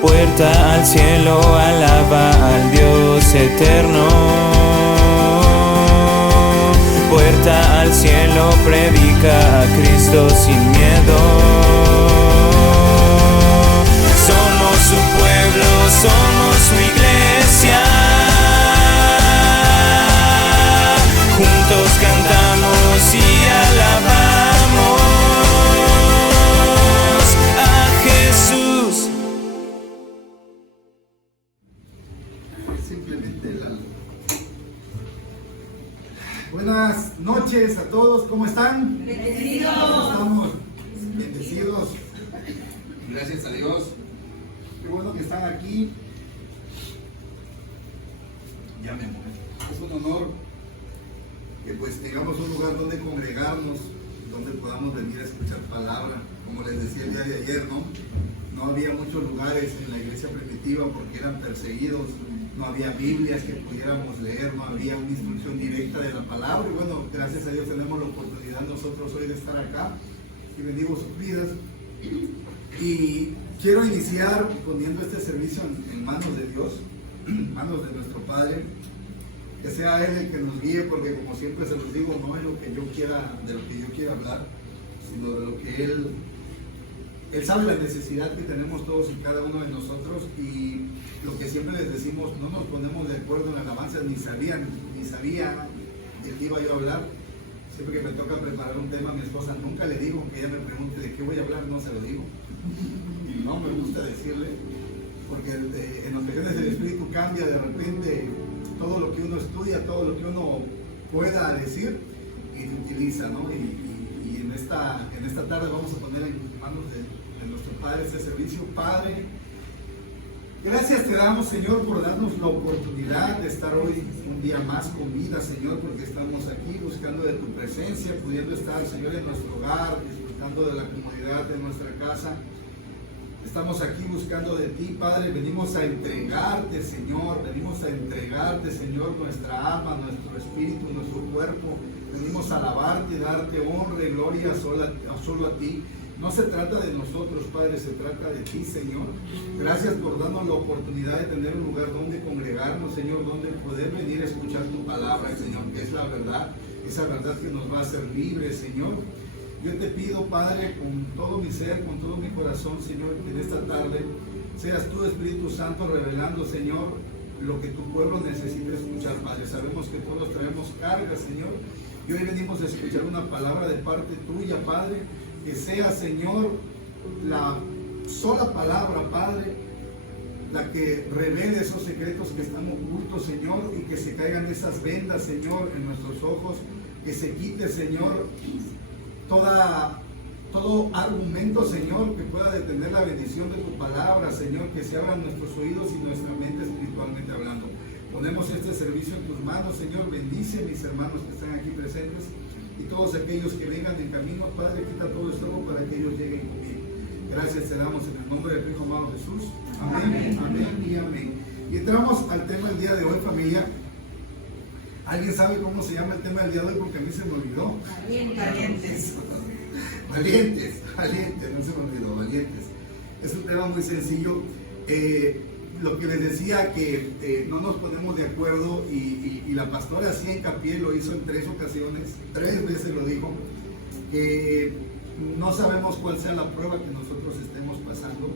Puerta al cielo, alaba al Dios eterno. Puerta al cielo, predica a Cristo sin miedo. Somos su pueblo, somos su iglesia. Juntos cantamos y alabamos a Jesús. Simplemente Buenas noches a todos, ¿cómo están? Bendecidos. Estamos bendecidos. Gracias a Dios. Qué bueno que están aquí. Ya me muero. Es un honor que pues tengamos un lugar donde congregarnos, donde podamos venir a escuchar palabra. Como les decía el día de ayer, no había muchos lugares en la iglesia primitiva porque eran perseguidos. No había Biblias que pudiéramos leer, no había una instrucción directa de la palabra. Y bueno, gracias a Dios tenemos la oportunidad nosotros hoy de estar acá y bendigo sus vidas. Y quiero iniciar poniendo este servicio en manos de Dios, en manos de nuestro Padre. Que sea Él el que nos guíe, porque como siempre se los digo, no es lo que yo quiera, de lo que yo quiera hablar, sino de lo que Él sabe la necesidad que tenemos todos y cada uno de nosotros. Y lo que siempre les decimos, no nos ponemos de acuerdo en alabanzas, ni sabía de qué iba yo a hablar. Siempre que me toca preparar un tema a mi esposa, nunca le digo, aunque ella me pregunte de qué voy a hablar, no se lo digo. Y no me gusta decirle, porque en ocasiones el espíritu cambia de repente todo lo que uno estudia, todo lo que uno pueda decir y utiliza, ¿no? Y en esta tarde vamos a poner en manos de nuestro Padre este servicio. Padre, gracias te damos, Señor, por darnos la oportunidad de estar hoy un día más con vida, Señor, porque estamos aquí buscando de tu presencia, pudiendo estar, Señor, en nuestro hogar, disfrutando de la comodidad de nuestra casa. Estamos aquí buscando de ti, Padre. Venimos a entregarte, Señor, nuestra alma, nuestro espíritu, nuestro cuerpo. Venimos a alabarte, darte honra y gloria solo a ti. No se trata de nosotros, Padre, se trata de ti, Señor. Gracias por darnos la oportunidad de tener un lugar donde congregarnos, Señor, donde poder venir a escuchar tu palabra, Señor, que es la verdad, esa verdad que nos va a hacer libres, Señor. Yo te pido, Padre, con todo mi ser, con todo mi corazón, Señor, que en esta tarde seas tú, Espíritu Santo, revelando, Señor, lo que tu pueblo necesita escuchar, Padre. Sabemos que todos traemos cargas, Señor, y hoy venimos a escuchar una palabra de parte tuya, Padre, que sea, Señor, la sola palabra, Padre, la que revele esos secretos que están ocultos, Señor, y que se caigan esas vendas, Señor, en nuestros ojos, que se quite, Señor, todo argumento, Señor, que pueda detener la bendición de tu palabra, Señor, que se abran nuestros oídos y nuestra mente espiritualmente hablando. Ponemos este servicio en tus manos, Señor. Bendice a mis hermanos que están aquí presentes y todos aquellos que vengan en camino, Padre, quita todo esto para que ellos lleguen conmigo. Gracias te damos en el nombre de tu Hijo amado Jesús. Amén, amén y amén. Y entramos al tema del día de hoy, familia. ¿Alguien sabe cómo se llama el tema del día de hoy? Porque a mí se me olvidó. Valientes. Valientes, no se me olvidó, valientes. Es un tema muy sencillo. Lo que les decía, que no nos ponemos de acuerdo y la pastora hacía hincapié, lo hizo en 3 ocasiones, 3 veces lo dijo, que no sabemos cuál sea la prueba que nosotros estemos pasando,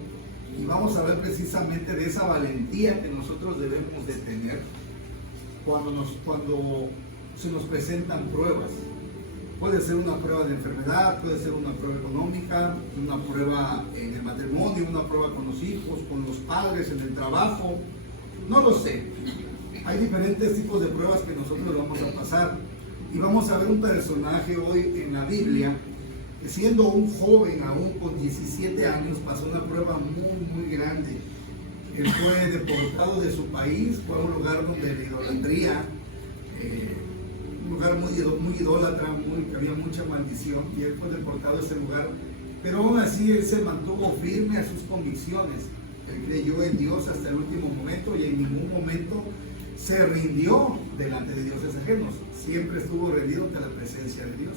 y vamos a ver precisamente de esa valentía que nosotros debemos de tener cuando se nos presentan pruebas. Puede ser una prueba de enfermedad, puede ser una prueba económica, una prueba en el matrimonio, una prueba con los hijos, con los padres, en el trabajo, no lo sé. Hay diferentes tipos de pruebas que nosotros vamos a pasar, y vamos a ver un personaje hoy en la Biblia que, siendo un joven aún con 17 años, pasó una prueba muy grande. Él fue deportado de su país, fue a un lugar donde la idolatría, un lugar muy idólatra, que había mucha maldición, y él fue deportado a ese lugar, pero aún así él se mantuvo firme a sus convicciones. Él creyó en Dios hasta el último momento y en ningún momento se rindió delante de dioses ajenos, siempre estuvo rendido ante la presencia de Dios.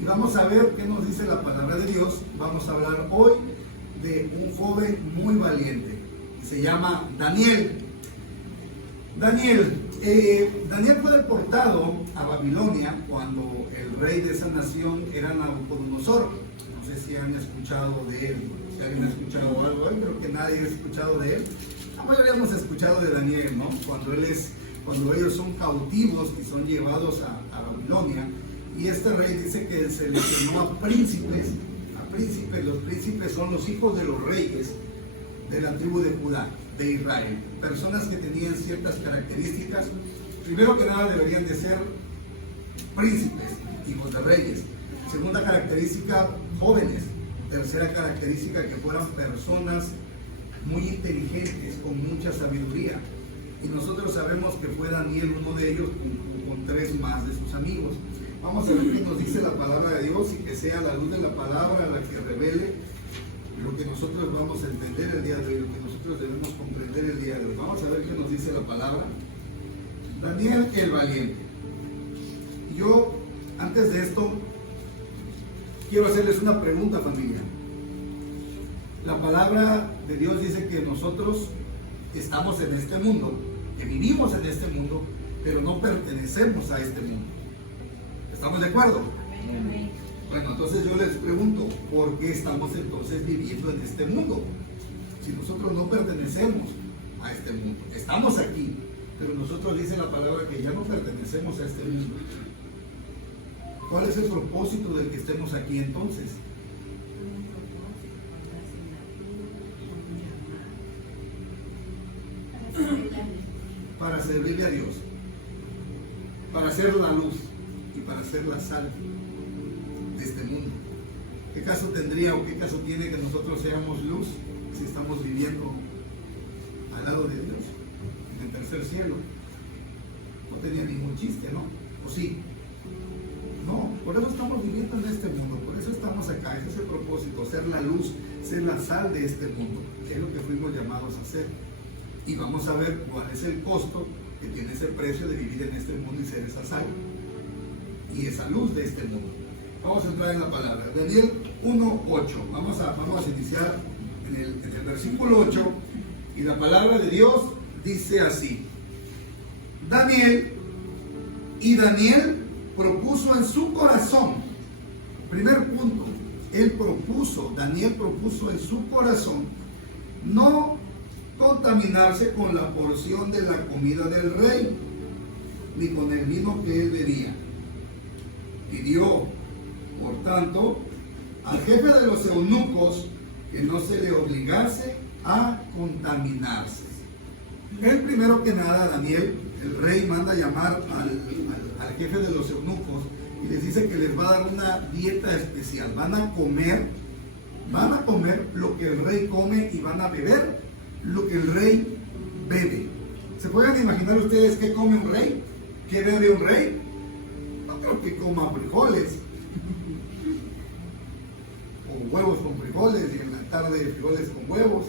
Y vamos a ver qué nos dice la palabra de Dios. Vamos a hablar hoy de un joven muy valiente. Se llama Daniel. Daniel fue deportado a Babilonia cuando el rey de esa nación era Nabucodonosor. No sé si han escuchado de él, si alguien ha escuchado algo de él, creo que nadie ha escuchado de él. La mayoría hemos escuchado de Daniel, ¿no? Cuando ellos son cautivos y son llevados a Babilonia, y este rey dice que seleccionó a príncipes. Los príncipes son los hijos de los reyes de la tribu de Judá, de Israel, personas que tenían ciertas características. Primero que nada deberían de ser príncipes, hijos de reyes. Segunda característica, jóvenes. Tercera característica, que fueran personas muy inteligentes, con mucha sabiduría. Y nosotros sabemos que fue Daniel uno de ellos, con 3 más de sus amigos. Vamos a ver qué nos dice la palabra de Dios, y que sea la luz de la palabra la que revele lo que nosotros vamos a entender el día de hoy, lo que nosotros debemos comprender el día de hoy. Vamos a ver qué nos dice la palabra. Daniel el valiente. Yo, antes de esto, quiero hacerles una pregunta, familia. La palabra de Dios dice que nosotros estamos en este mundo, que vivimos en este mundo, pero no pertenecemos a este mundo. ¿Estamos de acuerdo? Bueno, entonces yo les pregunto, ¿por qué estamos entonces viviendo en este mundo? Si nosotros no pertenecemos a este mundo, estamos aquí, pero nosotros dice la palabra que ya no pertenecemos a este mundo. ¿Cuál es el propósito del que estemos aquí entonces? Para servirle a Dios, para hacer la luz y para hacer la sal de este mundo. ¿Qué caso tendría o qué caso tiene que nosotros seamos luz si estamos viviendo al lado de Dios, en el tercer cielo? No tenía ningún chiste, ¿no? ¿O sí? No, por eso estamos viviendo en este mundo, por eso estamos acá. Ese es el propósito, ser la luz, ser la sal de este mundo, que es lo que fuimos llamados a hacer. Y vamos a ver cuál es el costo que tiene ese precio de vivir en este mundo y ser esa sal y esa luz de este mundo. Vamos a entrar en la palabra. Daniel 1:8. Vamos a iniciar en el versículo 8. Y la palabra de Dios dice así: Daniel propuso en su corazón. Primer punto, Daniel propuso en su corazón no contaminarse con la porción de la comida del rey, ni con el vino que él bebía. Pidió, por tanto, al jefe de los eunucos que no se le obligase a contaminarse. El primero que nada, Daniel, el rey, manda a llamar al jefe de los eunucos y les dice que les va a dar una dieta especial. Van a comer lo que el rey come y van a beber lo que el rey bebe. ¿Se pueden imaginar ustedes qué come un rey? ¿Qué bebe un rey? No creo que coma frijoles o huevos con frijoles y en la tarde frijoles con huevos.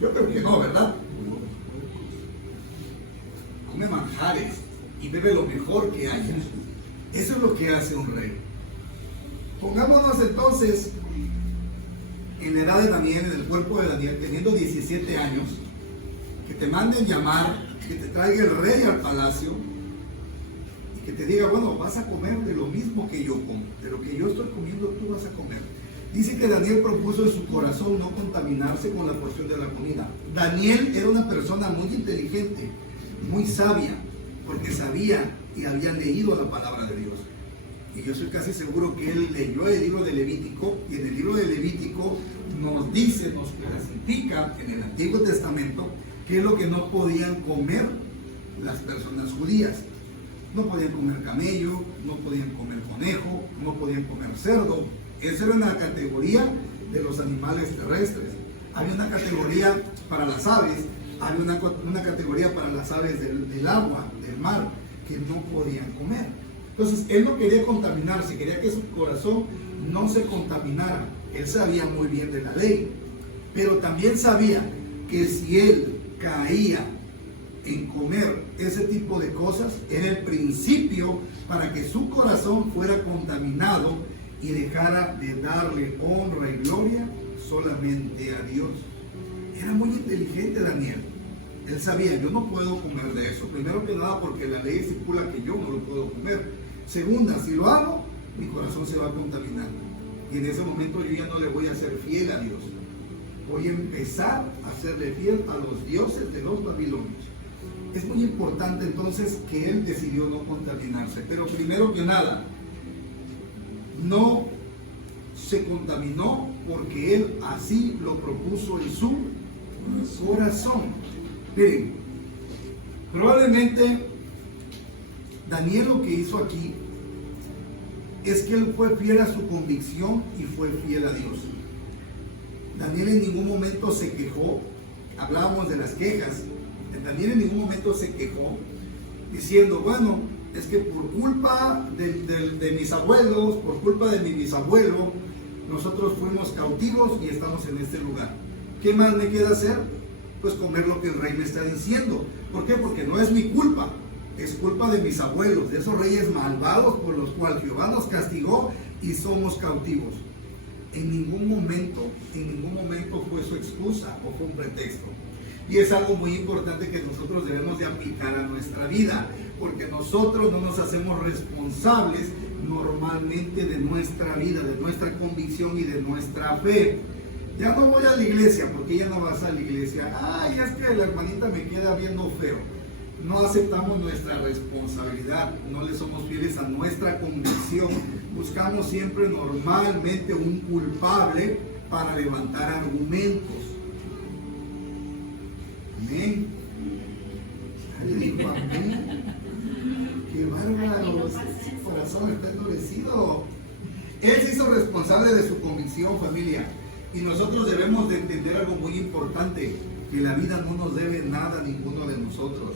Yo creo que no, ¿verdad? Come manjares y bebe lo mejor que haya. Eso es lo que hace un rey. Pongámonos entonces en la edad de Daniel, en el cuerpo de Daniel, teniendo 17 años, que te manden llamar, que te traiga el rey al palacio y que te diga, bueno, vas a comer de lo mismo que yo como, de lo que yo estoy comiendo tú vas a comer. Dice que Daniel propuso en su corazón no contaminarse con la porción de la comida. Daniel era una persona muy inteligente, muy sabia, porque sabía y había leído la palabra de Dios. Y yo estoy casi seguro que él leyó el libro de Levítico, y en el libro de Levítico nos clasifica en el Antiguo Testamento qué es lo que no podían comer las personas judías. No podían comer camello, no podían comer conejo, no podían comer cerdo. Esa era una categoría de los animales terrestres. Había una categoría para las aves, había una categoría para las aves del agua, del mar, que no podían comer. Entonces, él no quería contaminarse, quería que su corazón no se contaminara. Él sabía muy bien de la ley, pero también sabía que si él caía en comer ese tipo de cosas, era el principio para que su corazón fuera contaminado y dejara de darle honra y gloria solamente a Dios. Era muy inteligente Daniel. Él sabía, yo no puedo comer de eso. Primero que nada porque la ley estipula que yo no lo puedo comer. Segunda, si lo hago, mi corazón se va a contaminar. Y en ese momento yo ya no le voy a ser fiel a Dios. Voy a empezar a serle fiel a los dioses de los babilonios. Es muy importante entonces que él decidió no contaminarse. Pero primero que nada, no se contaminó porque él así lo propuso en su corazón. Miren, probablemente Daniel lo que hizo aquí es que él fue fiel a su convicción y fue fiel a Dios. Daniel en ningún momento se quejó. Hablábamos de las quejas. Daniel en ningún momento se quejó diciendo, bueno, es que por culpa de mis abuelos, por culpa de mi bisabuelo, nosotros fuimos cautivos y estamos en este lugar. ¿Qué más me queda hacer? Pues comer lo que el rey me está diciendo. ¿Por qué? Porque no es mi culpa, es culpa de mis abuelos, de esos reyes malvados por los cuales Jehová nos castigó y somos cautivos. En ningún momento fue su excusa o fue un pretexto. Y es algo muy importante que nosotros debemos de aplicar a nuestra vida, porque nosotros no nos hacemos responsables normalmente de nuestra vida, de nuestra convicción y de nuestra fe. Ya no voy a la iglesia, porque ya no vas a la iglesia. Ay, es que la hermanita me queda viendo feo. No aceptamos nuestra responsabilidad, no le somos fieles a nuestra convicción. Buscamos siempre normalmente un culpable para levantar argumentos. Amén. Ay, dijo amén. Qué bárbaro, su corazón está endurecido. Él se hizo responsable de su convicción, familia. Y nosotros debemos de entender algo muy importante, que la vida no nos debe nada a ninguno de nosotros.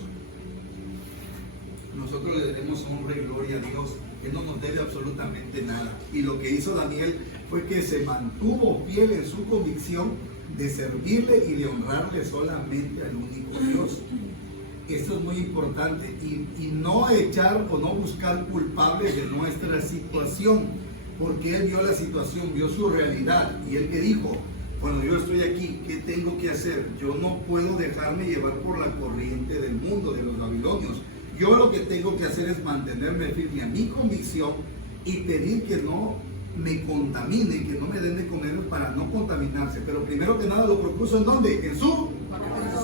Nosotros le debemos honra y gloria a Dios. Él no nos debe absolutamente nada. Y lo que hizo Daniel fue que se mantuvo fiel en su convicción de servirle y de honrarle solamente al único Dios. Esto es muy importante. Y no echar o no buscar culpables de nuestra situación. Porque él vio la situación, vio su realidad. Y él que dijo, bueno, yo estoy aquí, ¿qué tengo que hacer? Yo no puedo dejarme llevar por la corriente del mundo, de los babilonios. Yo lo que tengo que hacer es mantenerme firme a mi convicción y pedir que no me contaminen, que no me den de comer para no contaminarse. Pero primero que nada lo propuso ¿en dónde? En su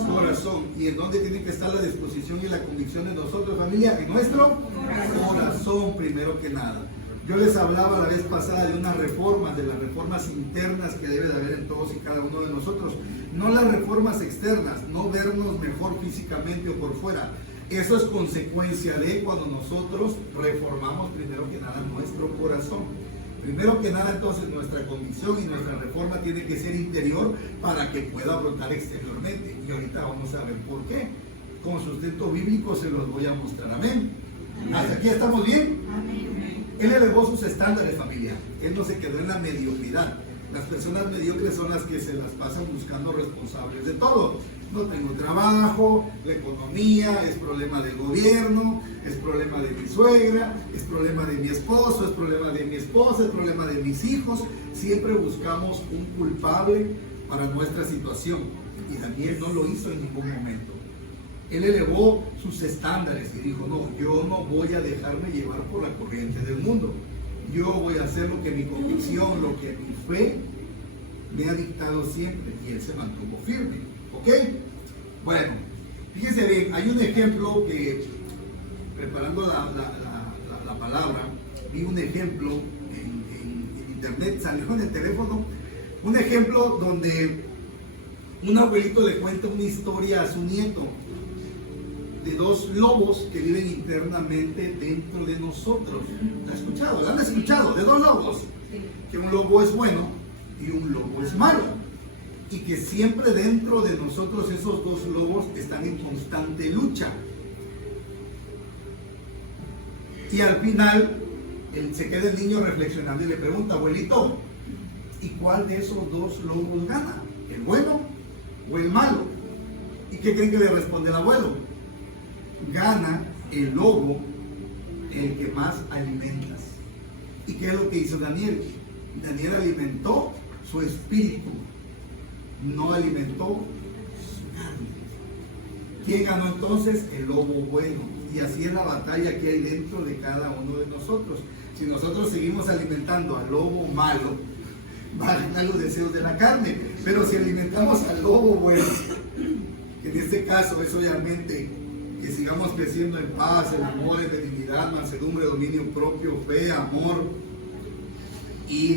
corazón. ¿Y en dónde tiene que estar la disposición y la convicción de nosotros, familia? En nuestro corazón, primero que nada. Yo les hablaba la vez pasada de unas reformas, de las reformas internas que debe de haber en todos y cada uno de nosotros. No las reformas externas, no vernos mejor físicamente o por fuera. Eso es consecuencia de cuando nosotros reformamos primero que nada nuestro corazón. Primero que nada entonces nuestra convicción y nuestra reforma tiene que ser interior para que pueda brotar exteriormente. Y ahorita vamos a ver por qué. Con sustento bíblico se los voy a mostrar. Amén. ¿Hasta aquí estamos bien? Amén. Él elevó sus estándares, familia. Él no se quedó en la mediocridad. Las personas mediocres son las que se las pasan buscando responsables de todo. No tengo trabajo, la economía, es problema del gobierno, es problema de mi suegra, es problema de mi esposo, es problema de mi esposa, es problema de mis hijos. Siempre buscamos un culpable para nuestra situación. Y Daniel no lo hizo en ningún momento. Él elevó sus estándares y dijo, no, yo no voy a dejarme llevar por la corriente del mundo. Yo voy a hacer lo que mi convicción, lo que mi fe me ha dictado siempre. Y él se mantuvo firme. ¿Ok? Bueno, fíjense bien, hay un ejemplo que, preparando la palabra, vi un ejemplo en internet, salió en el teléfono, un ejemplo donde un abuelito le cuenta una historia a su nieto de dos lobos que viven internamente dentro de nosotros. ¿La han escuchado? ¿La han escuchado? De dos lobos. Que un lobo es bueno y un lobo es malo. Y que siempre dentro de nosotros esos dos lobos están en constante lucha. Y al final se queda el niño reflexionando y le pregunta, abuelito, ¿y cuál de esos dos lobos gana? ¿El bueno o el malo? ¿Y qué creen que le responde el abuelo? Gana el lobo el que más alimentas. ¿Y qué es lo que hizo Daniel? Daniel alimentó su espíritu, no alimentó carne. ¿Quién ganó entonces? El lobo bueno. Y así es la batalla que hay dentro de cada uno de nosotros. Si nosotros seguimos alimentando al lobo malo, va a ganar los deseos de la carne. Pero si alimentamos al lobo bueno, que en este caso es obviamente que sigamos creciendo en paz, en amor, en benignidad, mansedumbre, dominio propio, fe, amor, y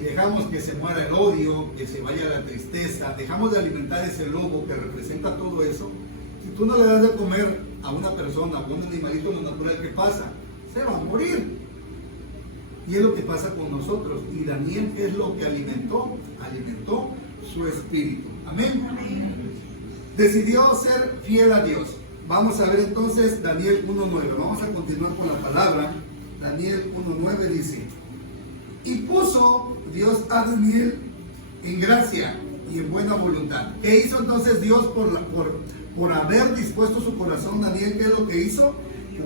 dejamos que se muera el odio, que se vaya la tristeza, dejamos de alimentar ese lobo que representa todo eso. Si tú no le das de comer a una persona, a un animalito en lo natural, ¿qué pasa? Se va a morir. Y es lo que pasa con nosotros. Y Daniel, ¿qué es lo que alimentó? Alimentó su espíritu. Amén. Decidió ser fiel a Dios. Vamos a ver entonces Daniel 1:9. Vamos a continuar con la palabra. Daniel 1:9 dice: y puso Dios a Daniel en gracia y en buena voluntad. ¿Qué hizo entonces Dios por haber dispuesto su corazón? Daniel, ¿qué es lo que hizo?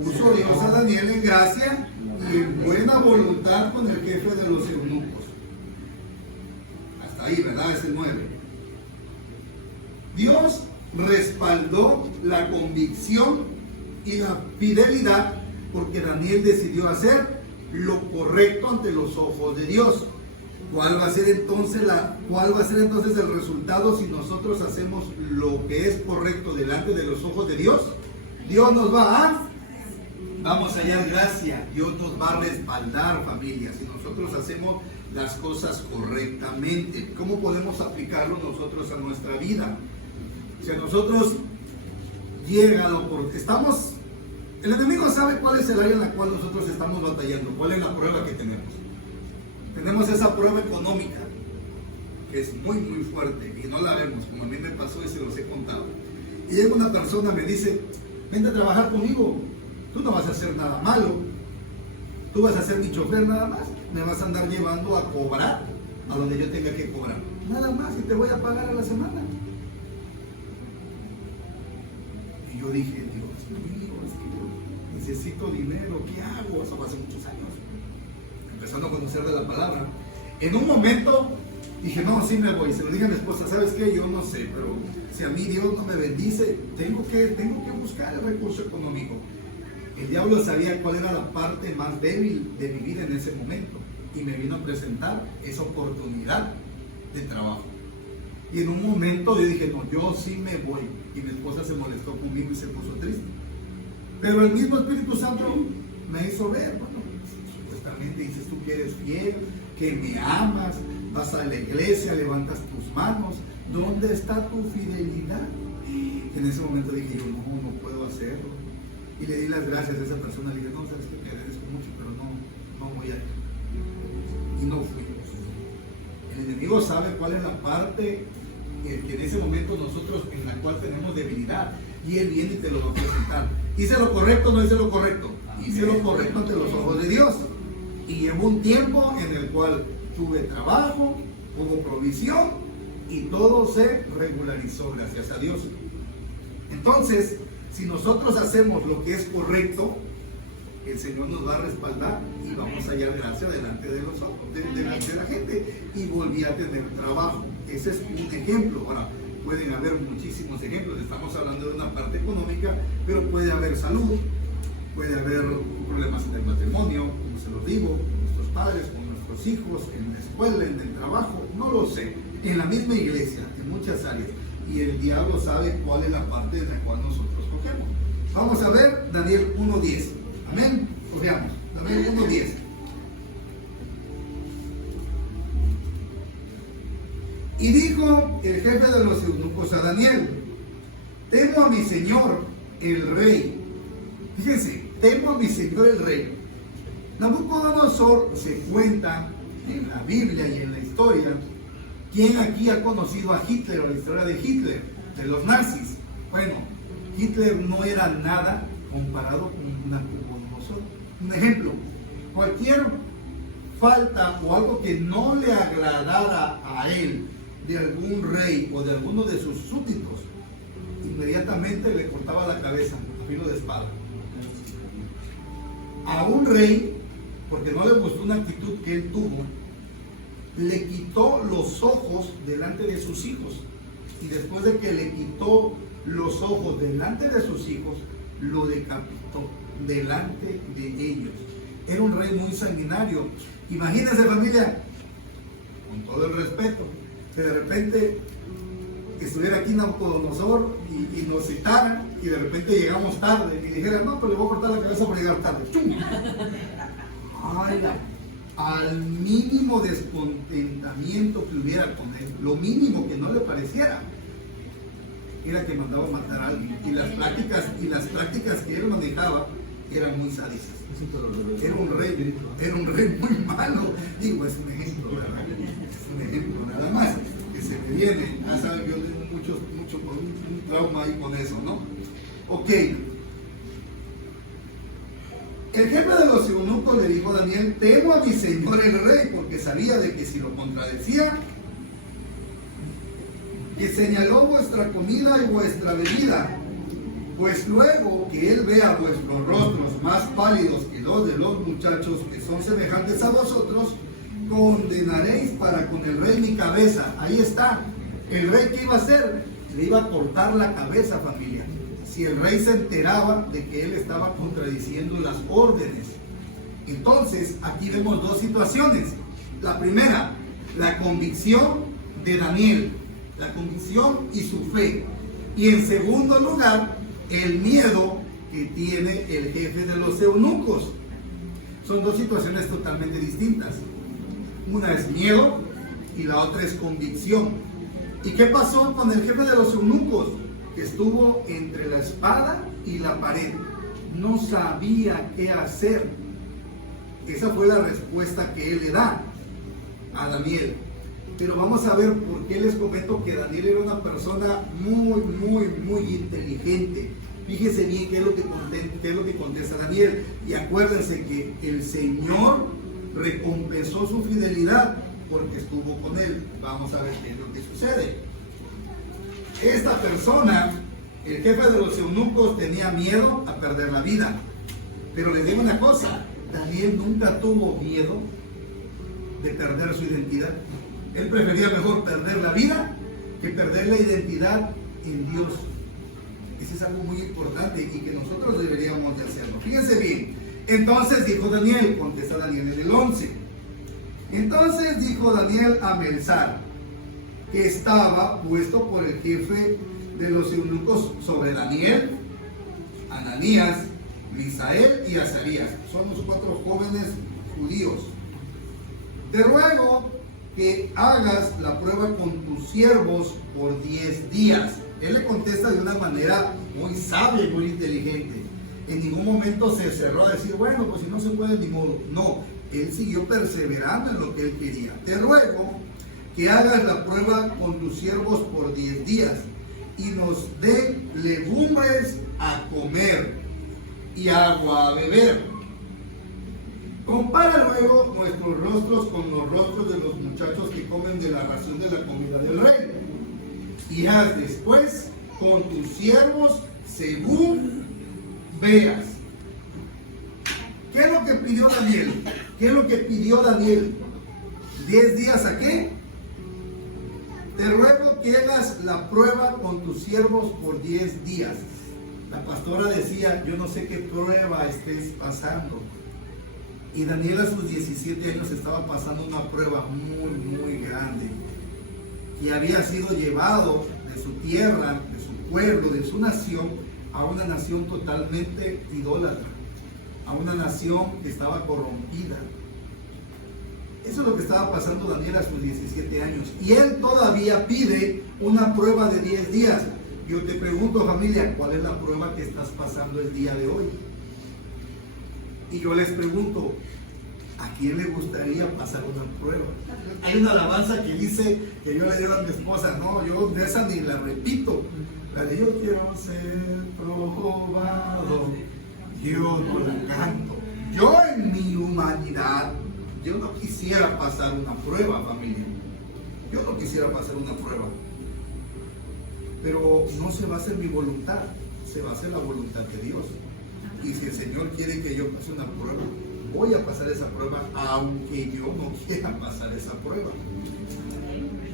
Puso Dios a Daniel en gracia y en buena voluntad con el jefe de los eunucos. Hasta ahí, ¿verdad? Es el 9. Dios respaldó la convicción y la fidelidad porque Daniel decidió hacer lo correcto ante los ojos de Dios. ¿Cuál va a ser entonces el resultado si nosotros hacemos lo que es correcto delante de los ojos de Dios? Dios nos va a... Vamos a hallar gracia. Dios nos va a respaldar, familia, si nosotros hacemos las cosas correctamente. ¿Cómo podemos aplicarlo nosotros a nuestra vida? Si a nosotros llega lo por... El enemigo sabe cuál es el área en la cual nosotros estamos batallando, cuál es la prueba que tenemos. Tenemos esa prueba económica, que es muy, muy fuerte, y no la vemos, como a mí me pasó y se los he contado. Y llega una persona, me dice: vente a trabajar conmigo, tú no vas a hacer nada malo, tú vas a ser mi chofer nada más, me vas a andar llevando a cobrar a donde yo tenga que cobrar, nada más, y te voy a pagar a la semana. Y yo dije: Dios mío, es que yo necesito dinero, ¿qué hago? Eso fue hace muchos años, empezando a conocer de la palabra. En un momento dije: no, sí me voy. Se lo dije a mi esposa: ¿sabes qué? Yo no sé, pero si a mí Dios no me bendice, tengo que buscar el recurso económico. El diablo sabía cuál era la parte más débil de mi vida en ese momento y me vino a presentar esa oportunidad de trabajo. Y en un momento yo dije: no, yo sí me voy. Y mi esposa se molestó conmigo y se puso triste. Pero el mismo Espíritu Santo me hizo ver, bueno, supuestamente dices tú que eres fiel, que me amas, vas a la iglesia, levantas tus manos, ¿dónde está tu fidelidad? En ese momento dije yo: no puedo hacerlo. Y le di las gracias a esa persona, le dije: no, sabes que te agradezco mucho, pero no voy a ir. Y no fuimos. El enemigo sabe cuál es la parte que en ese momento nosotros, en la cual tenemos debilidad, y él viene y te lo va a presentar. ¿Hice lo correcto o no hice lo correcto? Hice lo correcto ante los ojos de Dios. Y llevó un tiempo en el cual tuve trabajo, hubo provisión y todo se regularizó, gracias a Dios. Entonces, si nosotros hacemos lo que es correcto, el Señor nos va a respaldar y vamos a hallar gracia delante de los ojos, delante de la gente. Y volví a tener trabajo. Ese es un ejemplo. Ahora, pueden haber muchísimos ejemplos. Estamos hablando de una parte económica, pero puede haber salud, puede haber problemas en el matrimonio, como se los digo, con nuestros padres, con nuestros hijos, en la escuela, en el trabajo, no lo sé, en la misma iglesia, en muchas áreas. Y el diablo sabe cuál es la parte en la cual nosotros cogemos. Vamos a ver Daniel 1:10. Amén. Veamos. Daniel 1:10. Y dijo el jefe de los eunucos a Daniel: temo a mi señor el rey. Fíjense, temo a mi señor el rey. Nabucodonosor se cuenta en la Biblia y en la historia. ¿Quién aquí ha conocido a Hitler o la historia de Hitler, de los nazis? Bueno, Hitler no era nada comparado con Nabucodonosor. Un ejemplo, cualquier falta o algo que no le agradara a él de algún rey o de alguno de sus súbditos, inmediatamente le cortaba la cabeza a filo de espada. A un rey, porque no le gustó una actitud que él tuvo, le quitó los ojos delante de sus hijos. Y después de que le quitó los ojos delante de sus hijos, lo decapitó delante de ellos. Era un rey muy sanguinario. Imagínense, familia, con todo el respeto, que de repente estuviera aquí Nabucodonosor y nos citaran, y de repente llegamos tarde y dijeran, no, pero le voy a cortar la cabeza por llegar tarde. ¡Chum! Ay, al mínimo descontentamiento que hubiera con él, lo mínimo que no le pareciera, era que mandaba a matar a alguien. Y las prácticas que él manejaba eran muy sádicas. Era un rey muy malo. Digo, es un ejemplo, ¿verdad? Es un ejemplo, nada más que se me viene. Ya saben que yo tengo mucho un trauma ahí con eso, ¿no? Ok. El jefe de los eunucos le dijo a Daniel: temo a mi señor el rey, porque sabía de que si lo contradecía, que señaló vuestra comida y vuestra bebida, pues luego que él vea vuestros rostros más pálidos que los de los muchachos que son semejantes a vosotros, condenaréis para con el rey mi cabeza. Ahí está. El rey, ¿qué iba a hacer? Le iba a cortar la cabeza, familia, si el rey se enteraba de que él estaba contradiciendo las órdenes. Entonces, aquí vemos dos situaciones. La primera, la convicción de Daniel, la convicción y su fe. Y en segundo lugar, el miedo que tiene el jefe de los eunucos. Son dos situaciones totalmente distintas. Una es miedo y la otra es convicción. ¿Y qué pasó con el jefe de los eunucos? Que estuvo entre la espada y la pared. No sabía qué hacer. Esa fue la respuesta que él le da a Daniel. Pero vamos a ver por qué les comento que Daniel era una persona muy inteligente. Fíjense bien qué es lo que contesta Daniel. Y acuérdense que el Señor recompensó su fidelidad porque estuvo con él. Vamos a ver qué es lo que sucede. Esta persona, el jefe de los eunucos, tenía miedo a perder la vida. Pero les digo una cosa, Daniel nunca tuvo miedo de perder su identidad. Él prefería mejor perder la vida que perder la identidad en Dios. Eso es algo muy importante y que nosotros deberíamos de hacerlo. Fíjense bien. Entonces dijo Daniel, contesta Daniel en el 11. Entonces dijo Daniel a Melzar, que estaba puesto por el jefe de los eunucos sobre Daniel, Ananías, Misael y Azarías. Son los 4 jóvenes judíos. Te ruego que hagas la prueba con tus siervos por 10 días. Él le contesta de una manera muy sabia y muy inteligente. En ningún momento se cerró a decir, bueno, pues si no se puede, ni modo. No, él siguió perseverando en lo que él quería. Te ruego que hagas la prueba con tus siervos por 10 días y nos dé legumbres a comer y agua a beber. Compara luego nuestros rostros con los rostros de los muchachos que comen de la ración de la comida del rey. Y haz después con tus siervos según veas. ¿Qué es lo que pidió Daniel? ¿Qué es lo que pidió Daniel? ¿10 días a qué? Te ruego que hagas la prueba con tus siervos por 10 días. La pastora decía, yo no sé qué prueba estés pasando. Y Daniel a sus 17 años estaba pasando una prueba muy grande. Y había sido llevado de su tierra, de su pueblo, de su nación, a una nación totalmente idólatra. A una nación que estaba corrompida. Eso es lo que estaba pasando Daniel a sus 17 años. Y él todavía pide una prueba de 10 días. Yo te pregunto, familia, ¿cuál es la prueba que estás pasando el día de hoy? Y yo les pregunto, ¿a quién le gustaría pasar una prueba? Hay una alabanza que dice, que yo le digo a mi esposa, no, yo de esa ni la repito. La de yo quiero ser probado. Yo no la canto. Yo en mi humanidad, yo no quisiera pasar una prueba, familia. Yo no quisiera pasar una prueba. Pero no se va a hacer mi voluntad, se va a hacer la voluntad de Dios. Y si el Señor quiere que yo pase una prueba, voy a pasar esa prueba, aunque yo no quiera pasar esa prueba.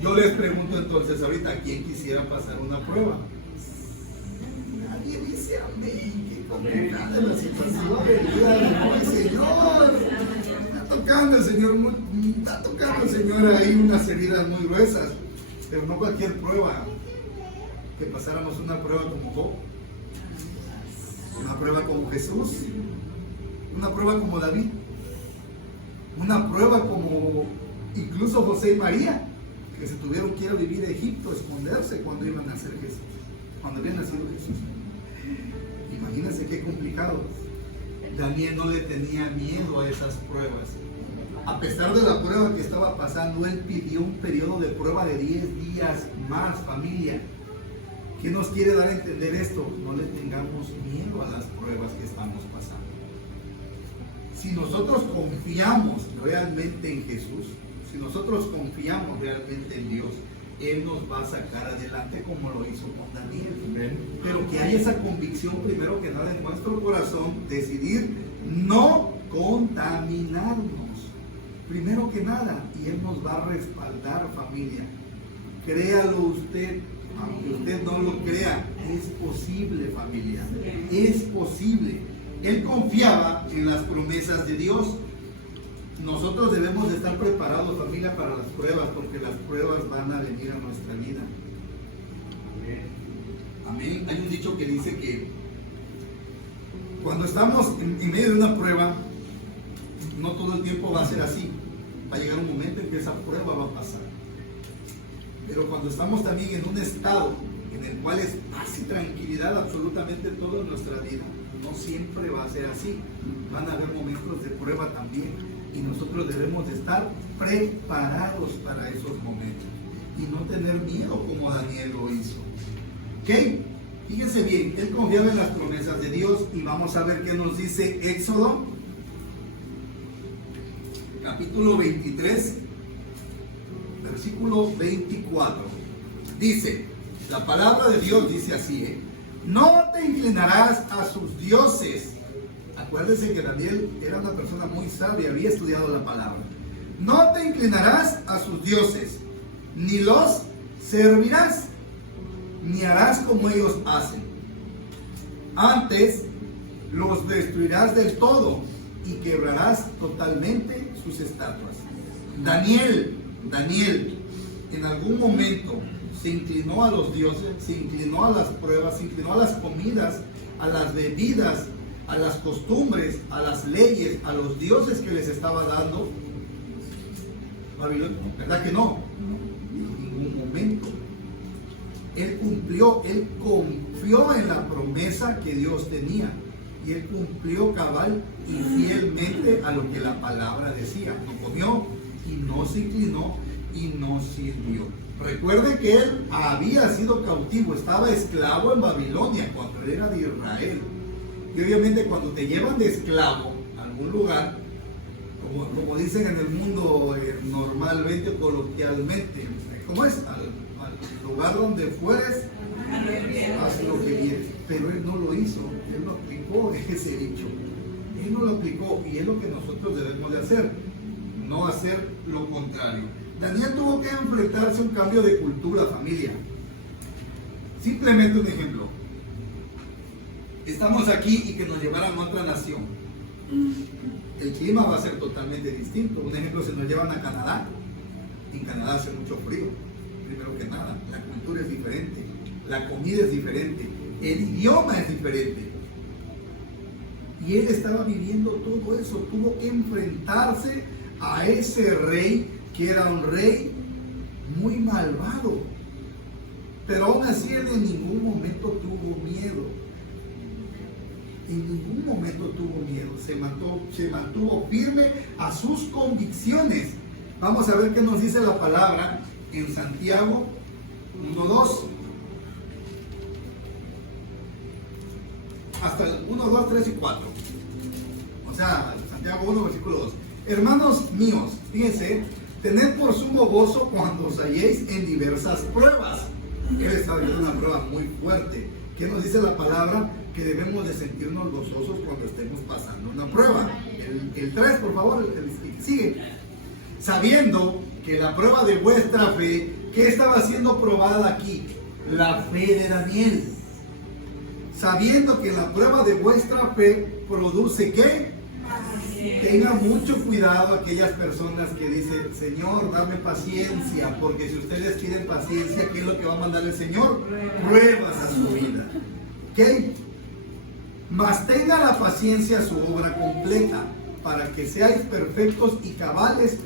Yo les pregunto entonces ahorita, ¿quién quisiera pasar una prueba? Nadie dice amén. Qué complicada la situación el día de hoy, Señor. Está tocando el Señor ahí unas heridas muy gruesas, pero no cualquier prueba. Que pasáramos una prueba como Job, una prueba como Jesús, una prueba como David, una prueba como incluso José y María, que se tuvieron que ir a vivir a Egipto, esconderse cuando iban a nacer Jesús, cuando había nacido Jesús. Imagínense qué complicado. Daniel no le tenía miedo a esas pruebas. A pesar de la prueba que estaba pasando, él pidió un periodo de prueba de 10 días más, familia. ¿Qué nos quiere dar a entender esto? No le tengamos miedo a las pruebas que estamos pasando. Si nosotros confiamos realmente en Jesús, si nosotros confiamos realmente en Dios, Él nos va a sacar adelante como lo hizo con Daniel. Pero que haya esa convicción primero que nada en nuestro corazón, decidir no contaminarnos. Primero que nada, y Él nos va a respaldar, familia. Créalo usted. Aunque usted no lo crea, es posible, familia, es posible. Él confiaba en las promesas de Dios. Nosotros debemos de estar preparados, familia, para las pruebas, porque las pruebas van a venir a nuestra vida. Amén. Hay un dicho que dice que cuando estamos en medio de una prueba, no todo el tiempo va a ser así. Va a llegar un momento en que esa prueba va a pasar. Pero cuando estamos también en un estado en el cual es paz y tranquilidad absolutamente toda nuestra vida, no siempre va a ser así. Van a haber momentos de prueba también y nosotros debemos de estar preparados para esos momentos y no tener miedo como Daniel lo hizo. ¿Ok? Fíjense bien, él confiaba en las promesas de Dios y vamos a ver qué nos dice Éxodo, capítulo 23. Versículo 24. Dice, la palabra de Dios dice así, no te inclinarás a sus dioses. Acuérdense que Daniel era una persona muy sabia, había estudiado la palabra. No te inclinarás a sus dioses, ni los servirás, ni harás como ellos hacen. Antes los destruirás del todo y quebrarás totalmente sus estatuas. Daniel, en algún momento se inclinó a los dioses, se inclinó a las pruebas, se inclinó a las comidas, a las bebidas, a las costumbres, a las leyes, a los dioses que les estaba dando Babilonia. ¿Verdad que no? En ningún momento. Él cumplió, él confió en la promesa que Dios tenía y él cumplió cabal y fielmente a lo que la palabra decía. No comió y no se inclinó y no sirvió. Recuerde que él había sido cautivo, estaba esclavo en Babilonia cuando él era de Israel. Y obviamente cuando te llevan de esclavo a algún lugar, como dicen en el mundo normalmente o coloquialmente, ¿cómo es? Al lugar donde fueres, haz lo que quieres. Pero él no lo hizo, él no aplicó ese dicho. Él no lo aplicó y es lo que nosotros debemos de hacer, no hacer lo contrario. Daniel tuvo que enfrentarse a un cambio de cultura, familia. Simplemente un ejemplo. Estamos aquí y que nos llevaran a otra nación. El clima va a ser totalmente distinto. Un ejemplo, si nos llevan a Canadá. En Canadá hace mucho frío. Primero que nada, la cultura es diferente. La comida es diferente. El idioma es diferente. Y él estaba viviendo todo eso. Tuvo que enfrentarse a ese rey que era un rey muy malvado. Pero aún así él en ningún momento tuvo miedo. En ningún momento tuvo miedo. Se mantuvo firme a sus convicciones. Vamos a ver qué nos dice la palabra en Santiago 1:2. Hasta el 1, 2, 3 y 4. O sea, Santiago 1, versículo 2. Hermanos míos, fíjense, tened por sumo gozo cuando os halléis en diversas pruebas. Él está viviendo una prueba muy fuerte. ¿Qué nos dice la palabra? Que debemos de sentirnos gozosos cuando estemos pasando una prueba. el 3, por favor, el que sigue. Sabiendo que la prueba de vuestra fe, ¿qué estaba siendo probada aquí? La fe de Daniel. Sabiendo que la prueba de vuestra fe produce ¿qué? Tenga mucho cuidado aquellas personas que dicen, Señor, dame paciencia, porque si ustedes quieren paciencia, ¿qué es lo que va a mandar el Señor? Pruebas a su vida. ¿Ok? Mas tenga la paciencia su obra completa, para que seáis perfectos y cabales,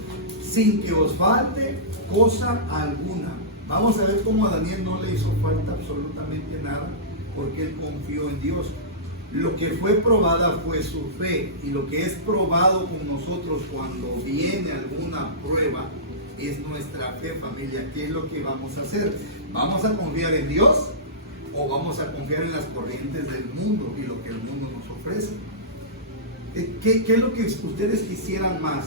sin que os falte cosa alguna. Vamos a ver cómo a Daniel no le hizo falta absolutamente nada, porque él confió en Dios. Lo que fue probada fue su fe, y lo que es probado con nosotros cuando viene alguna prueba es nuestra fe, familia. ¿Qué es lo que vamos a hacer? ¿Vamos a confiar en Dios o vamos a confiar en las corrientes del mundo y lo que el mundo nos ofrece? ¿Qué es lo que ustedes quisieran más?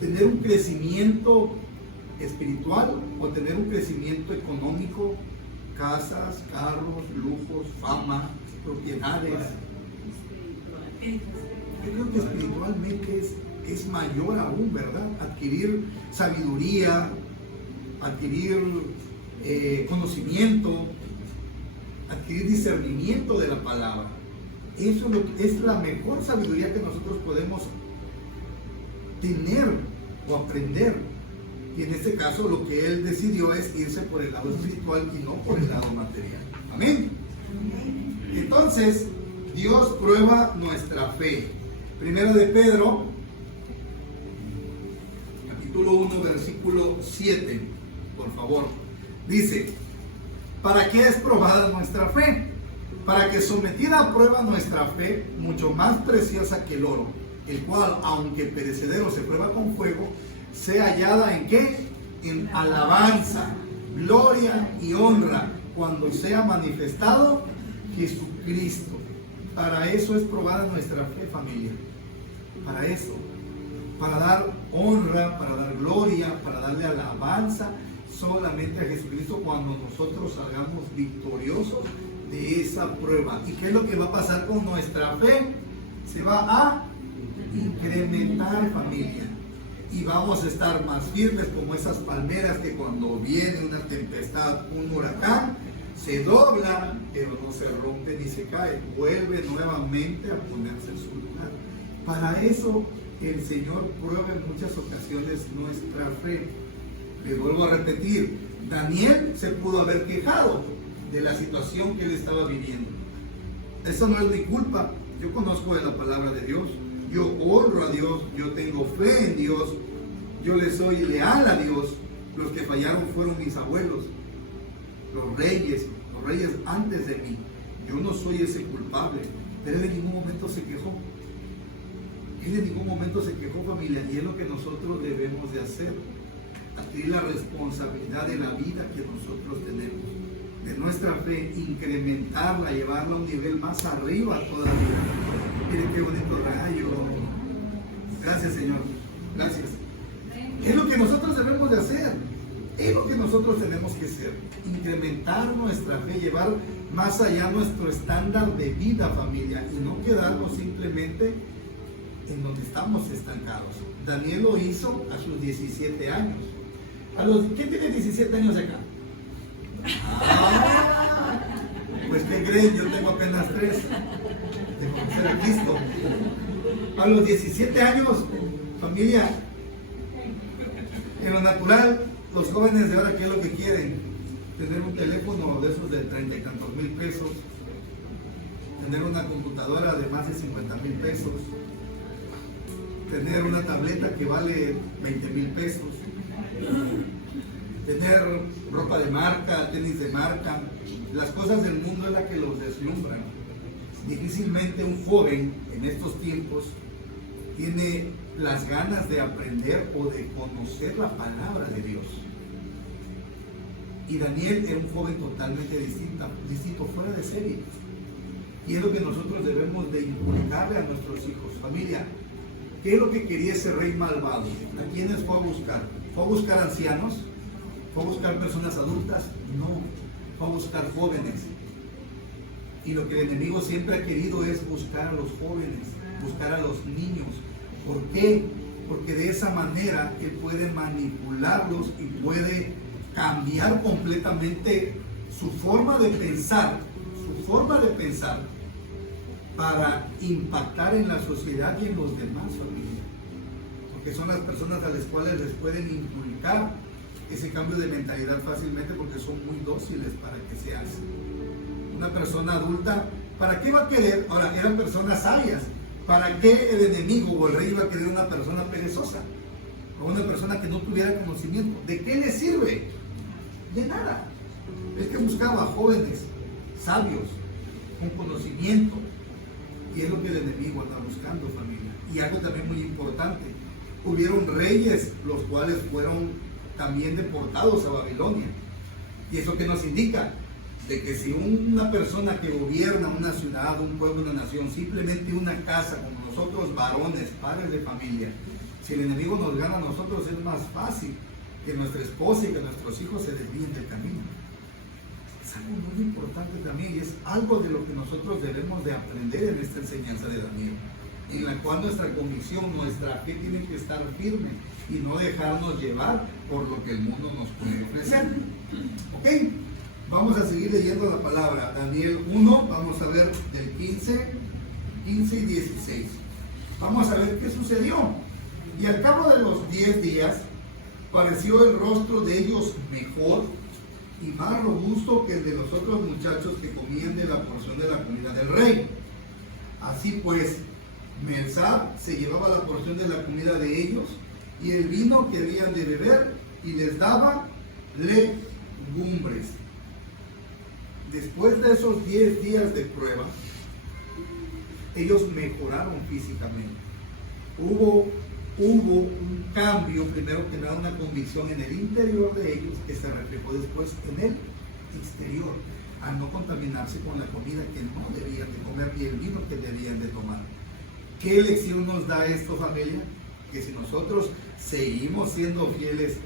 ¿Tener un crecimiento espiritual o tener un crecimiento económico? Casas, carros, lujos, fama, propiedades. Yo creo que espiritualmente es mayor aún, ¿verdad? Adquirir sabiduría, adquirir conocimiento, adquirir discernimiento de la palabra. Eso es la mejor sabiduría que nosotros podemos tener o aprender. Y en este caso lo que él decidió es irse por el lado espiritual y no por el lado material. Amén. Entonces, Dios prueba nuestra fe. Primero de Pedro, capítulo 1, versículo 7, por favor. Dice, ¿para qué es probada nuestra fe? Para que sometida a prueba nuestra fe, mucho más preciosa que el oro, el cual, aunque perecedero se prueba con fuego, sea hallada ¿en qué? En alabanza, gloria y honra, cuando sea manifestado Jesucristo. Para eso es probada nuestra fe, familia. Para eso. Para dar honra, para dar gloria, para darle alabanza solamente a Jesucristo cuando nosotros salgamos victoriosos de esa prueba. ¿Y qué es lo que va a pasar con nuestra fe? Se va a incrementar, familia. Y vamos a estar más firmes como esas palmeras que cuando viene una tempestad, un huracán, se dobla, pero no se rompe ni se cae. Vuelve nuevamente a ponerse en su lugar. Para eso el Señor prueba en muchas ocasiones nuestra fe. Le vuelvo a repetir, Daniel se pudo haber quejado de la situación que él estaba viviendo. Eso no es mi culpa. Yo conozco de la palabra de Dios. Yo honro a Dios, yo tengo fe en Dios, yo le soy leal a Dios. Los que fallaron fueron mis abuelos, los reyes antes de mí. Yo no soy ese culpable, pero él en ningún momento se quejó. Él en ningún momento se quejó, familia, y es lo que nosotros debemos de hacer. Adquirir la responsabilidad de la vida que nosotros tenemos, de nuestra fe, incrementarla, llevarla a un nivel más arriba todavía. Miren qué bonito rayo. Gracias, Señor. Gracias. Es lo que nosotros debemos de hacer. Es lo que nosotros tenemos que hacer. Incrementar nuestra fe, llevar más allá nuestro estándar de vida, familia, y no quedarnos simplemente en donde estamos estancados. Daniel lo hizo a sus 17 años. ¿Quién tiene 17 años acá? Pues ¿qué creen? Yo tengo apenas 3 de conocer a Cristo. A los 17 años, familia, en lo natural, los jóvenes de ahora, ¿qué es lo que quieren? Tener un teléfono de esos de 30 y tantos mil pesos, tener una computadora de más de 50 mil pesos, tener una tableta que vale 20 mil pesos, tener ropa de marca, tenis de marca. Las cosas del mundo es la que los deslumbran. Difícilmente un joven en estos tiempos tiene las ganas de aprender o de conocer la palabra de Dios. Y Daniel era un joven totalmente distinto, fuera de serie. Y es lo que nosotros debemos de inculcarle a nuestros hijos. Familia, ¿qué es lo que quería ese rey malvado? ¿A quiénes fue a buscar? ¿Fue a buscar ancianos? ¿Fue a buscar personas adultas? No, fue a buscar jóvenes. Y lo que el enemigo siempre ha querido es buscar a los jóvenes, buscar a los niños. ¿Por qué? Porque de esa manera él puede manipularlos y puede cambiar completamente su forma de pensar, para impactar en la sociedad y en los demás, familia. Porque son las personas a las cuales les pueden inculcar ese cambio de mentalidad fácilmente, porque son muy dóciles para que se hace. Una persona adulta, ¿para qué va a querer? Ahora, eran personas sabias. ¿Para qué el enemigo o el rey iba a querer una persona perezosa? O una persona que no tuviera conocimiento. ¿De qué le sirve? De nada. Es que buscaba jóvenes, sabios, con conocimiento. Y es lo que el enemigo anda buscando, familia. Y algo también muy importante. Hubieron reyes, los cuales fueron también deportados a Babilonia. ¿Y eso qué nos indica? De que si una persona que gobierna una ciudad, un pueblo, una nación, simplemente una casa, como nosotros varones, padres de familia, si el enemigo nos gana a nosotros, es más fácil que nuestra esposa y que nuestros hijos se desvíen del camino. Es algo muy importante también, y es algo de lo que nosotros debemos de aprender en esta enseñanza de Daniel, en la cual nuestra convicción, nuestra fe tiene que estar firme y no dejarnos llevar por lo que el mundo nos puede ofrecer. ¿Ok? Vamos a seguir leyendo la palabra. Daniel 1, vamos a ver del 15 y 16. Vamos a ver qué sucedió. Y al cabo de los 10 días, pareció el rostro de ellos mejor y más robusto que el de los otros muchachos que comían de la porción de la comida del rey. Así pues, Melzar se llevaba la porción de la comida de ellos y el vino que habían de beber, y les daba legumbres. Después de esos 10 días de prueba, ellos mejoraron físicamente. Hubo un cambio, primero que nada, una convicción en el interior de ellos que se reflejó después en el exterior, al no contaminarse con la comida que no debían de comer y el vino que debían de tomar. ¿Qué lección nos da esto, familia? Que si nosotros seguimos siendo fieles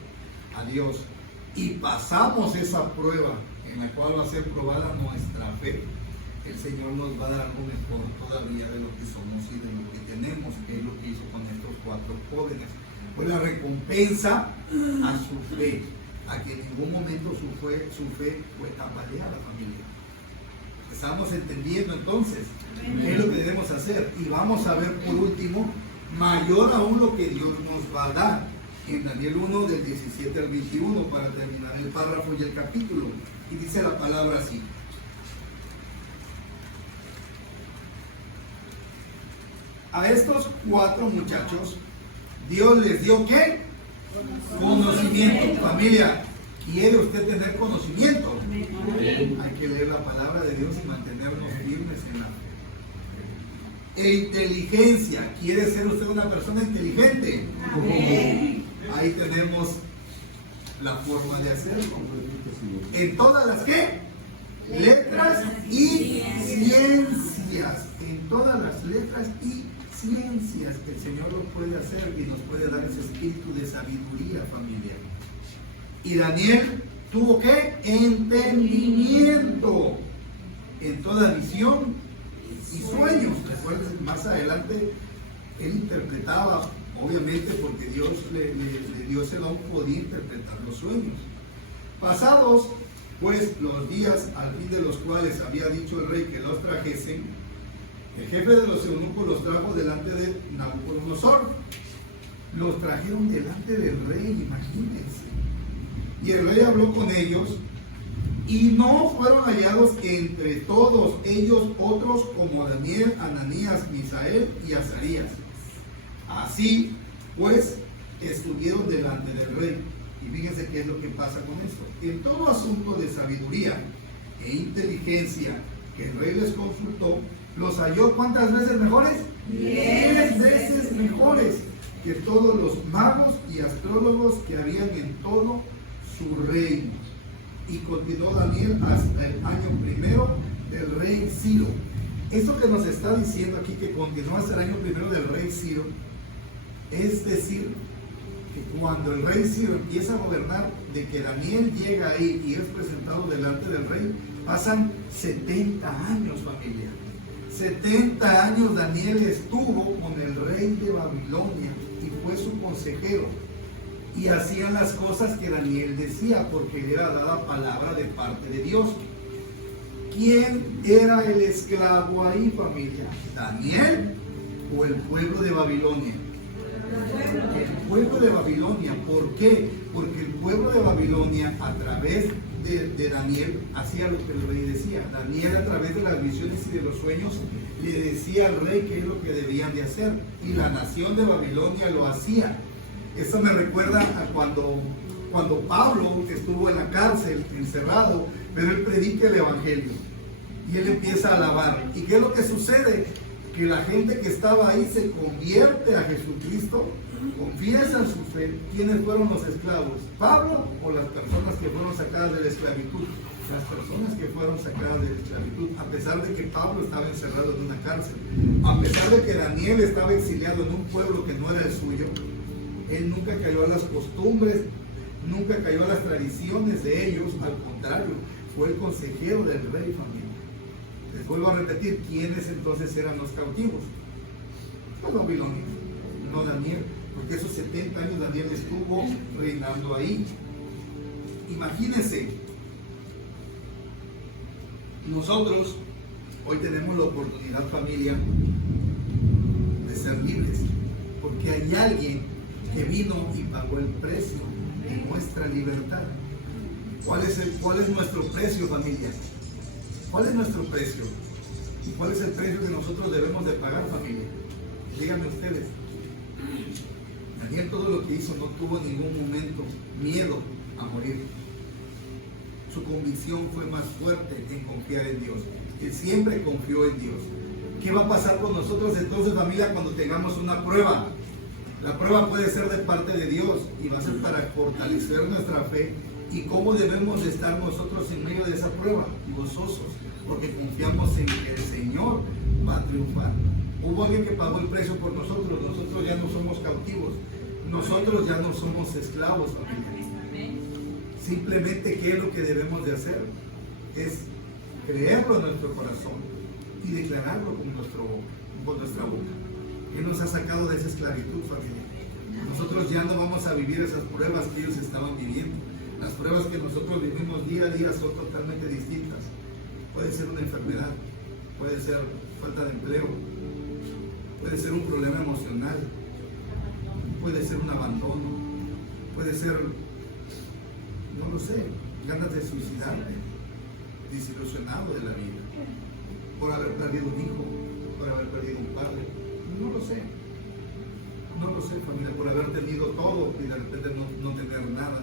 a Dios y pasamos esa prueba en la cual va a ser probada nuestra fe, el Señor nos va a dar algo mejor todavía de lo que somos y de lo que tenemos, que es lo que hizo con estos 4 jóvenes. Fue la recompensa a su fe, a que en ningún momento su fe fue tambaleada, familia. Estamos entendiendo entonces qué es lo que debemos hacer, y vamos a ver por último, mayor aún lo que Dios nos va a dar en Daniel 1 del 17 al 21 para terminar el párrafo y el capítulo. Y dice la palabra así: a estos 4 muchachos Dios les dio ¿qué? Conocimiento. Familia, ¿quiere usted tener conocimiento? Hay que leer la palabra de Dios y mantenernos firmes en la fe. E inteligencia, ¿quiere ser usted una persona inteligente? Ahí tenemos la forma de hacerlo. En todas las ¿qué? Letras y ciencias. En todas las letras y ciencias que el Señor lo puede hacer y nos puede dar ese espíritu de sabiduría, familia. Y Daniel tuvo ¿qué? Entendimiento en toda visión y sueños. Recuerden, más adelante él interpretaba, obviamente porque Dios le dio ese don, podía interpretar los sueños. Pasados pues los días al fin de los cuales había dicho el rey que los trajesen, el jefe de los eunucos los trajo delante de Nabucodonosor. Los trajeron delante del rey, imagínense. Y el rey habló con ellos, y no fueron hallados entre todos ellos otros como Daniel, Ananías, Misael y Azarías. Así pues estuvieron delante del rey. Y fíjense qué es lo que pasa con esto. En todo asunto de sabiduría e inteligencia que el rey les consultó, los halló ¿cuántas veces mejores? 10 veces mejores que todos los magos y astrólogos que habían en todo su reino. Y continuó Daniel hasta el año primero del rey Ciro. Esto que nos está diciendo aquí, que continuó hasta el año primero del rey Ciro, es decir, que cuando el rey Ciro empieza a gobernar, de que Daniel llega ahí y es presentado delante del rey, pasan 70 años, familia. 70 años Daniel estuvo con el rey de Babilonia y fue su consejero. Y hacían las cosas que Daniel decía, porque le era dada palabra de parte de Dios. ¿Quién era el esclavo ahí, familia? ¿Daniel o el pueblo de Babilonia? El pueblo de Babilonia. ¿Por qué? Porque el pueblo de Babilonia, a través de Daniel, hacía lo que el rey decía. Daniel, a través de las visiones y de los sueños, le decía al rey qué es lo que debían de hacer. Y la nación de Babilonia lo hacía. Esto me recuerda a cuando Pablo estuvo en la cárcel, encerrado, pero él predica el evangelio y él empieza a alabar. ¿Y qué es lo que sucede? Que la gente que estaba ahí se convierte a Jesucristo, confiesan su fe. ¿Quiénes fueron los esclavos? ¿Pablo o las personas que fueron sacadas de la esclavitud? Las personas que fueron sacadas de la esclavitud, a pesar de que Pablo estaba encerrado en una cárcel, a pesar de que Daniel estaba exiliado en un pueblo que no era el suyo. Él nunca cayó a las costumbres, nunca cayó a las tradiciones de ellos, al contrario, fue el consejero del rey, familia. Les vuelvo a repetir, ¿quiénes entonces eran los cautivos? Los babilonios, no Daniel, porque esos 70 años Daniel estuvo reinando ahí. Imagínense, nosotros hoy tenemos la oportunidad, familia, de ser libres, porque hay alguien que vino y pagó el precio de nuestra libertad. ¿Cuál es nuestro precio, familia? ¿Cuál es nuestro precio? ¿Y cuál es el precio que nosotros debemos de pagar, familia? Díganme ustedes. Daniel todo lo que hizo no tuvo en ningún momento miedo a morir. Su convicción fue más fuerte en confiar en Dios. Él siempre confió en Dios. ¿Qué va a pasar con nosotros entonces, familia, cuando tengamos una prueba? La prueba puede ser de parte de Dios y va a ser para fortalecer nuestra fe. ¿Y cómo debemos de estar nosotros en medio de esa prueba? Gozosos, porque confiamos en que el Señor va a triunfar. Hubo alguien que pagó el precio por nosotros. Nosotros ya no somos cautivos, nosotros ya no somos esclavos, familia. Simplemente, ¿qué es lo que debemos de hacer? Es creerlo en nuestro corazón y declararlo con nuestra boca. Él nos ha sacado de esa esclavitud, familia. Nosotros ya no vamos a vivir esas pruebas que ellos estaban viviendo. Las pruebas que nosotros vivimos día a día son totalmente distintas. Puede ser una enfermedad, puede ser falta de empleo, puede ser un problema emocional, puede ser un abandono, puede ser, no lo sé, ganas de suicidarte, desilusionado de la vida, por haber perdido un hijo, por haber perdido un padre. No lo sé, familia, por haber tenido todo y de repente no tener nada.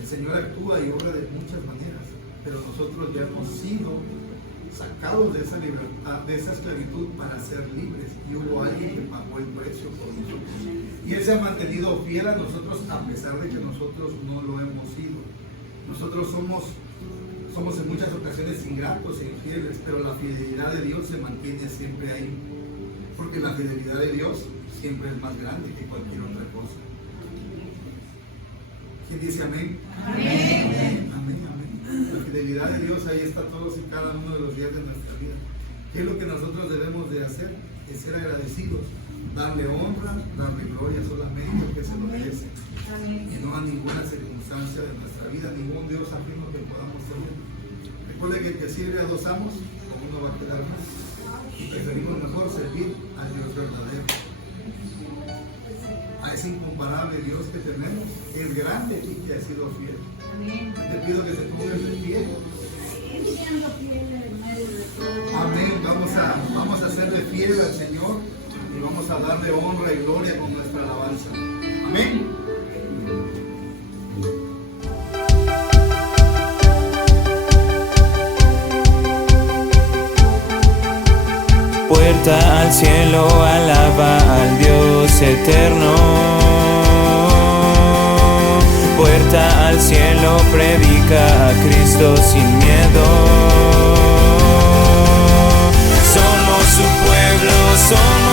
El Señor actúa y obra de muchas maneras, pero nosotros ya hemos sido sacados de esa libertad, de esa esclavitud, para ser libres. Y hubo alguien que pagó el precio por nosotros. Y Él se ha mantenido fiel a nosotros a pesar de que nosotros no lo hemos sido. Nosotros somos en muchas ocasiones ingratos e infieles, pero la fidelidad de Dios se mantiene siempre ahí, porque la fidelidad de Dios siempre es más grande que cualquier otra cosa. ¿Quién dice amén? Amén. Amén, amén. La fidelidad de Dios ahí está todos y cada uno de los días de nuestra vida. ¿Qué es lo que nosotros debemos de hacer? Es ser agradecidos, darle honra, darle gloria solamente al que se lo merece, y no a ninguna circunstancia de nuestra vida, ningún Dios ajeno que podamos tener. Recuerde que el que sirve a dos amos, con uno va a quedar más. Y preferimos mejor servir al Dios verdadero, a ese incomparable Dios que tenemos. Es grande y que ha sido fiel. Te pido que se pongan de pie. Amén. Vamos a serle fiel al Señor y vamos a darle honra y gloria con nuestra alabanza. Amén. Puerta al cielo, alaba al Dios eterno. Puerta al cielo, predica a Cristo sin miedo. Somos su pueblo, somos